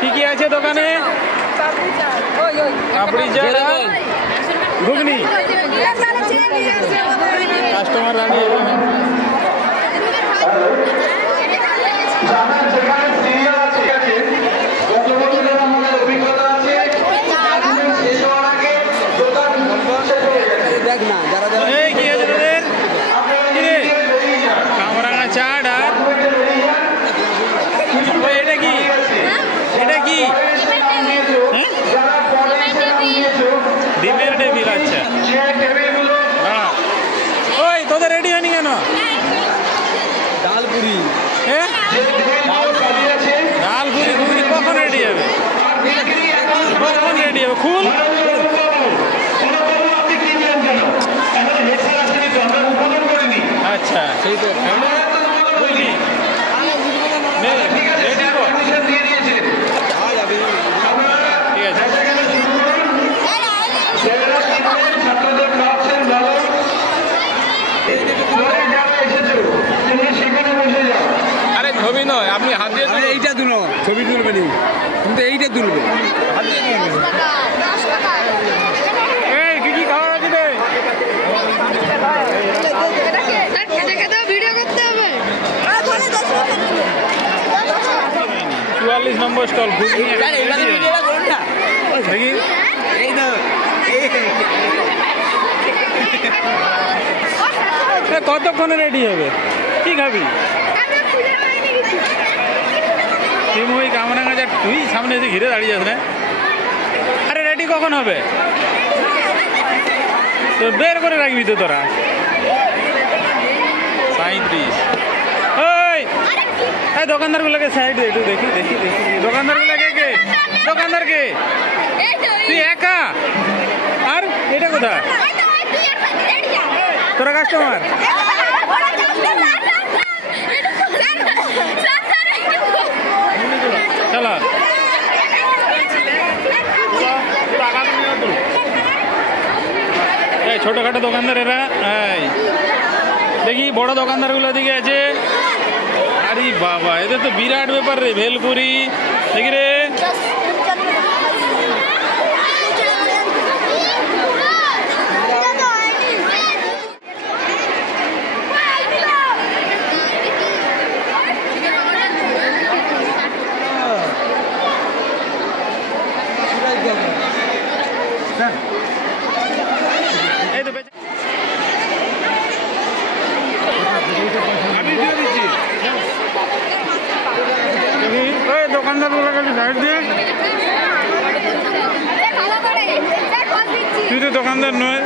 কি আছে দোকানে? পাপড়ি চাট আর ঘুগনি। কাস্টমার রানি কামরাঙা চাট আর এটা কি? এটা কি ডিমের টেবিল? আচ্ছা ওই তোদের রেডি হয়নি কেন? ডাল পুরি। হ্যাঁ ডাল পুরি ঘুগনি কখন রেডি হবে? কখন রেডি হবে? খুল। আচ্ছা সেই তো বুঝলি রেডি তো ঠিক আছে। আরে ছবি নয়, আপনি হাত দিয়ে এইটা তুলো, ছবি তুলবেন কিন্তু এইটা তুলবে হাত দিয়ে তুলবেন। এই কি কি খাওয়া আছে রে? 44 নম্বর স্টল ঘুগনি। কতক্ষণে রেডি হবে? কি খাবি? ওই কামরাঙা যা তুই সামনে এসে ঘিরে দাঁড়িয়ে যাস না। আরে রেডি কখন হবে? তো বের করে রাখবি তো তোরা। 37। ওই দোকানদার গুলোকে সাইড দে, একটু দেখি দেখি দেখি দোকানদার গুলোকে। কে দোকানদার? কে তুই একা? আর এটা কোথায়? তোরা কাস্টমার? চলো এই ছোটখাটো দোকানদার এরা। এই দেখি বড় দোকানদার গুলো দিকে আছে। আরে বাবা এদের তো বিরাট ব্যাপার রে। ভেলপুরি দেখি রে। দোকানদার গুলোর কাছে সাইড দিয়ে। তুই তো দোকানদার নয়।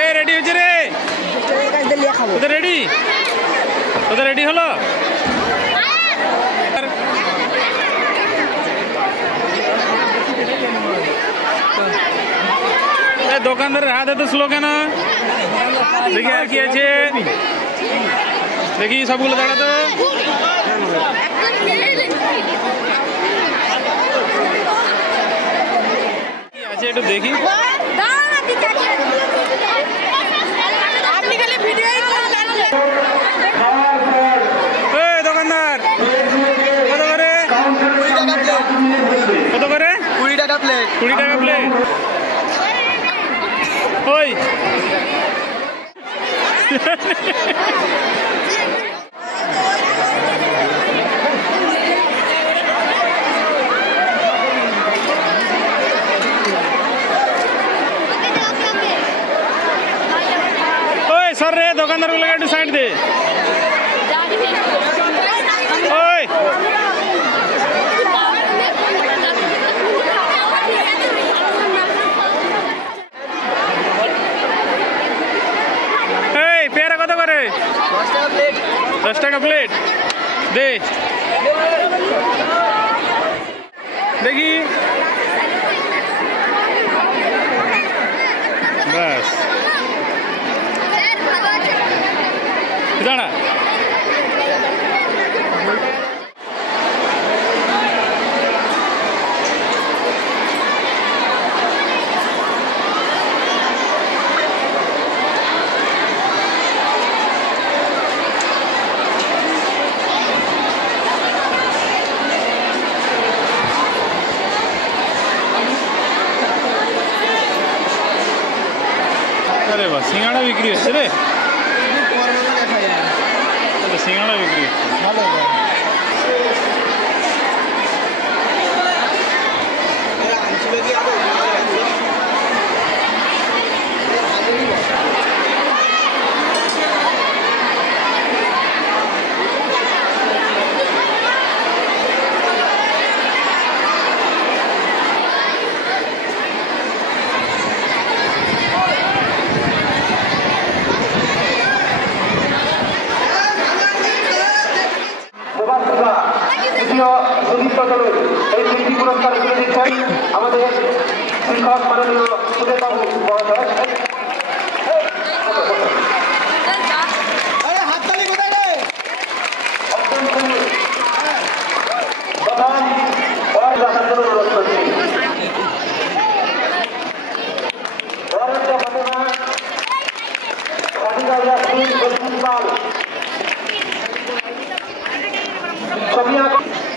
এই রেডি হয়েছে রে? তোদের রেডি? তোদের রেডি হলো? দোকানদারের হাত এত স্লো কেন? দেখি আর কি আছে। দেখি সবগুলো দাঁড়াতো। কি আছে একটু দেখি। দোকানদার কত করে? 20 টাকা প্লেট। 20 টাকা প্লেট। ওই সর রে, দোকানদার গুলো একটু সাইড দে। ওই পেয়ারা কত করে? 10 টাকা প্লেট। দে দেখি। বাস দাঁড়া। আরে বাহ, সিঙ্গাড়া বিক্রি হচ্ছে রে। সিঙ্গাড়া বিক্রি হচ্ছে ভালো। এই তিনটি পুরস্কার তুলে দিচ্ছেন আমাদের শিক্ষক মাননীয় সুদেশবাবু মহাশয়। অনুরোধ করছি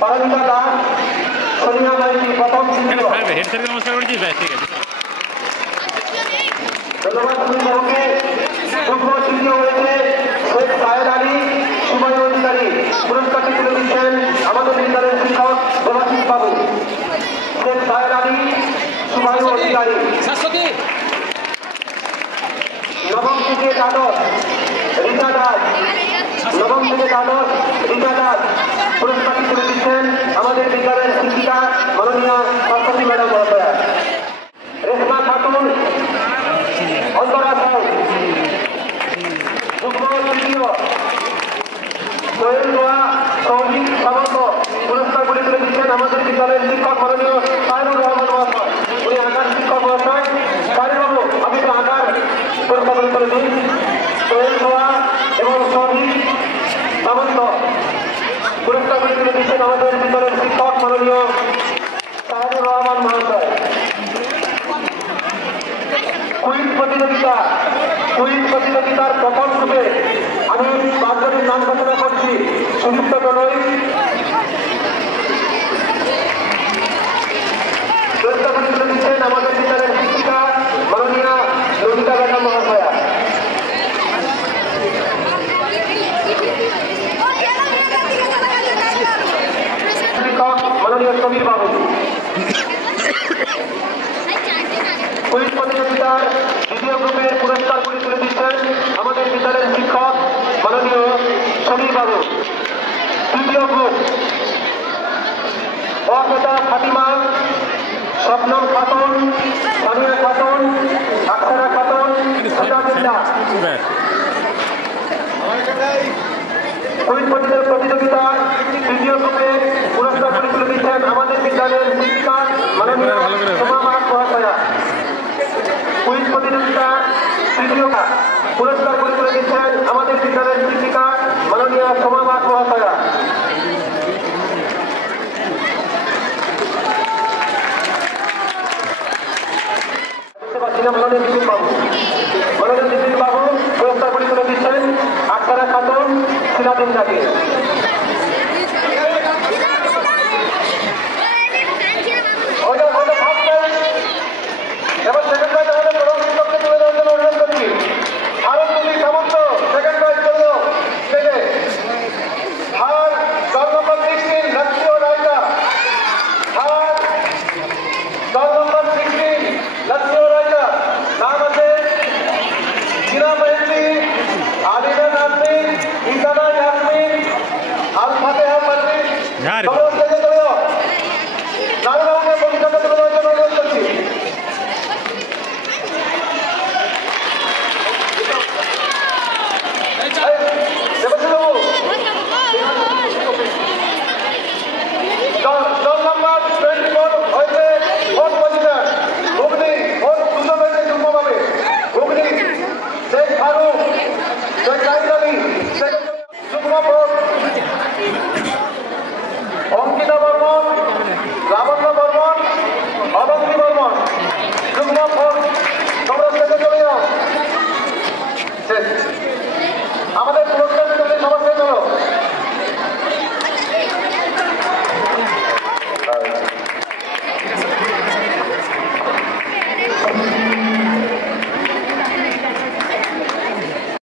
পারমিতা দাস, সোনিয়া মাইতি প্রথম তৃতীয়। ধন্যবাদ সুনীলবাবুকে। যুগ্ম তৃতীয় হয়েছে শেখ সাহেদ আলী, সুমাইয়া অধিকারী। পুরস্কারটি তুলে দিচ্ছেন আমাদের বিদ্যালয়ের শিক্ষক দেবাশিস বাবু। শেখ সাহেদ আলী, সুমাইয়া অধিকারী। নবম থেকে দ্বাদশ রীতা দাস, নবম থেকে দ্বাদশ রীতা দাস। পুরস্কারটি তুলে দিচ্ছেন আমাদের বিদ্যালয়ের শিক্ষিকা মাননীয় সরস্বতী ম্যাডাম মহাশয়া। রেশমা খাতুন, অন্তরা সাউ, যুগ্ম তৃতীয়। সোহেল দোয়া, সৌভিক সামন্ত। পুরস্কারগুলি তুলে দিচ্ছেন আমাদের বিদ্যালয়ের শিক্ষক মাননীয় সাইনুর রহমান মহাশয়। উনি আঁকার শিক্ষক মহাশয়। সাইনুরবাবু, আমি তো আঁকার পুরস্কারগুলি তুলে দিই। সোহেল দোয়া এবং সৌভিক সামন্ত। পুরস্কারগুলি তুলে দিচ্ছেন আমাদের বিদ্যালয়ের শিক্ষক মাননীয় সাইনুর রহমান মহাশয়। কুইজ প্রতিযোগিতার প্রথম গ্রুপে আমি পাঁচজনের নাম ঘোষণা করছি। সুদীপ্ত দলই, পুরস্কারগুলি তুলে দিচ্ছেন আমাদের বিদ্যালয়ের শিক্ষিকা মাননীয়া ললিতা বেগম মহাশয়া। শিক্ষক মাননীয় সমীর বাবু। কুইজ প্রতিযোগিতার দ্বিতীয় গ্রুপের পুরস্কারগুলি তুলে দিচ্ছেন আমাদের বিদ্যালয়ের শিক্ষক মাননীয় সমীর বাবু। তৃতীয় গ্রুপ ওয়াকেতা ফাতিমা, স্বপ্নম খাতুন, সামিয়া খাতুন, আকসারা খাতুন, সুজাবিল্লাহ। কুইজ প্রতিযোগিতার তৃতীয় গ্রুপে পুরস্কারগুলি তুলে দিচ্ছেন আমাদের বিদ্যালয়ের শিক্ষিকা মাননীয় সোমা মাহাত মহাশয়া। কুইজ প্রতিযোগিতা তৃতীয় পুরস্কারগুলি তুলে দিচ্ছেন আমাদের বিদ্যালয়ের শিক্ষিকা মাননীয় সোমা মাহাত মহাশয়া। মাননীয় বিপিন বাবু, মাননীয় বিপিন বাবু পুরস্কারগুলি তুলে দিচ্ছেন আকসারা খাতুন, সিরাদিন্দাকে। এবার সেকেন্ড